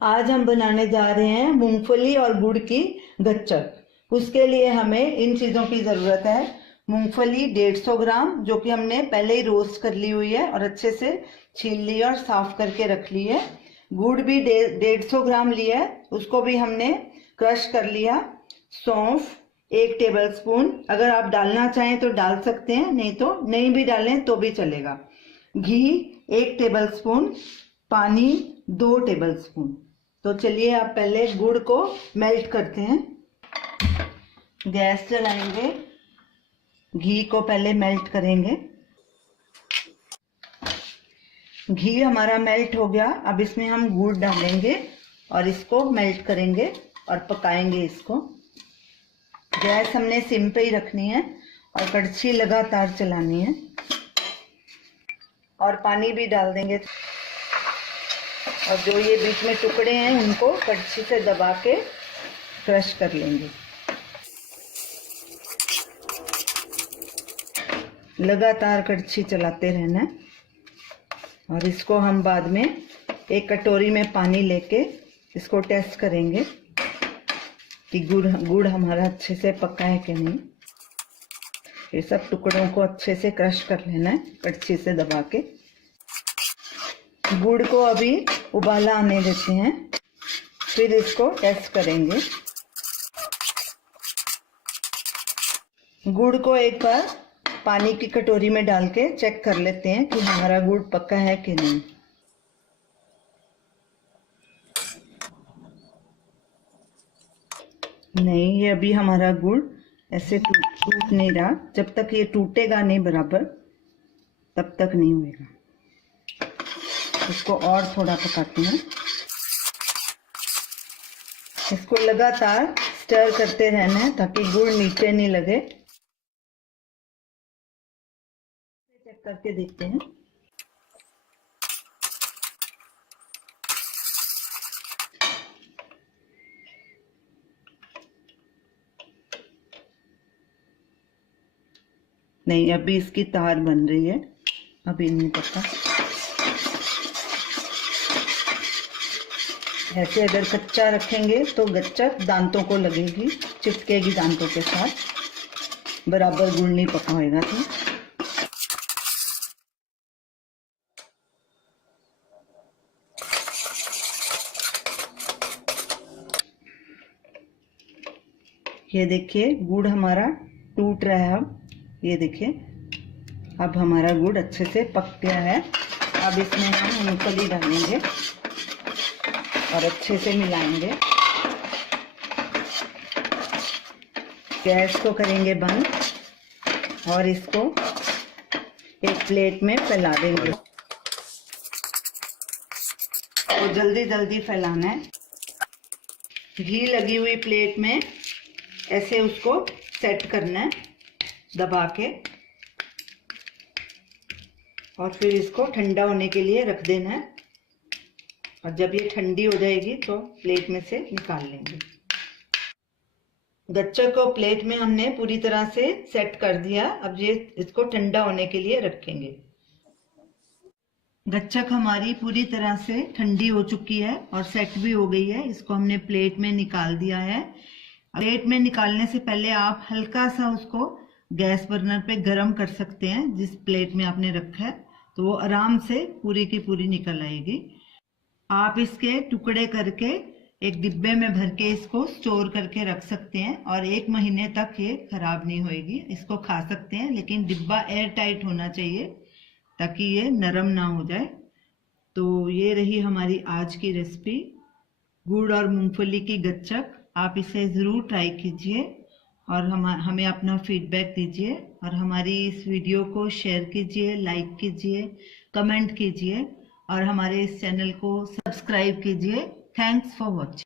आज हम बनाने जा रहे हैं मूंगफली और गुड़ की गच्चक। उसके लिए हमें इन चीज़ों की ज़रूरत है। मूंगफली 150 ग्राम, जो कि हमने पहले ही रोस्ट कर ली हुई है और अच्छे से छील ली और साफ करके रख ली है। गुड़ भी 150 ग्राम लिया है, उसको भी हमने क्रश कर लिया। सौंफ 1 टेबलस्पून, अगर आप डालना चाहें तो डाल सकते हैं, नहीं तो नहीं भी डालें तो भी चलेगा। घी 1 टेबलस्पून, पानी 2 टेबलस्पून। तो चलिए आप पहले गुड़ को मेल्ट करते हैं। गैस जलाएंगे, घी को पहले मेल्ट करेंगे। घी हमारा मेल्ट हो गया, अब इसमें हम गुड़ डालेंगे और इसको मेल्ट करेंगे और पकाएंगे इसको। गैस हमने सिम पे ही रखनी है और कड़छी लगातार चलानी है और पानी भी डाल देंगे। और जो ये बीच में टुकड़े हैं उनको कड़छी से दबा के क्रश कर लेंगे। लगातार कड़छी चलाते रहना है। और इसको हम बाद में एक कटोरी में पानी लेके इसको टेस्ट करेंगे कि गुड़ हमारा अच्छे से पका है कि नहीं। ये सब टुकड़ों को अच्छे से क्रश कर लेना है कड़छी से दबा के। गुड़ को अभी उबाला आने देते हैं, फिर इसको टेस्ट करेंगे। गुड़ को एक बार पानी की कटोरी में डाल के चेक कर लेते हैं कि हमारा गुड़ पका है कि नहीं। नहीं, ये अभी हमारा गुड़ ऐसे टूट नहीं रहा। जब तक ये टूटेगा नहीं बराबर, तब तक नहीं होएगा। इसको और थोड़ा पकाते हैं। इसको लगातार स्टर करते रहना है ताकि गुड़ नीचे नहीं लगे। चेक करके देखते हैं। नहीं, अभी इसकी तार बन रही है, अभी नहीं पता। ऐसे अगर कच्चा रखेंगे तो गच्चक दांतों को लगेगी, चिपकेगी दांतों के साथ, बराबर गुड़ नहीं पका होएगा। तो ये देखिए गुड़ हमारा टूट रहा है। अब ये देखिए, अब हमारा गुड़ अच्छे से पक गया है। अब इसमें हम मूंगफली डालेंगे और अच्छे से मिलाएंगे। गैस को करेंगे बंद और इसको एक प्लेट में फैला देंगे। तो जल्दी जल्दी फैलाना है। घी लगी हुई प्लेट में ऐसे उसको सेट करना है दबा के, और फिर इसको ठंडा होने के लिए रख देना है। और जब ये ठंडी हो जाएगी तो प्लेट में से निकाल लेंगे। गच्चक को प्लेट में हमने पूरी तरह से सेट कर दिया। अब ये इसको ठंडा होने के लिए रखेंगे। गच्चक हमारी पूरी तरह से ठंडी हो चुकी है और सेट भी हो गई है। इसको हमने प्लेट में निकाल दिया है। प्लेट में निकालने से पहले आप हल्का सा उसको गैस बर्नर पे गरम कर सकते हैं। जिस प्लेट में आपने रखा है तो वो आराम से पूरी की पूरी निकल आएगी। आप इसके टुकड़े करके एक डिब्बे में भर के इसको स्टोर करके रख सकते हैं और 1 महीने तक ये खराब नहीं होएगी। इसको खा सकते हैं, लेकिन डिब्बा एयर टाइट होना चाहिए ताकि ये नरम ना हो जाए। तो ये रही हमारी आज की रेसिपी, गुड़ और मूंगफली की गच्चक। आप इसे ज़रूर ट्राई कीजिए और हमें अपना फीडबैक दीजिए। और हमारी इस वीडियो को शेयर कीजिए, लाइक कीजिए, कमेंट कीजिए और हमारे इस चैनल को सब्सक्राइब कीजिए। Thanks for watching.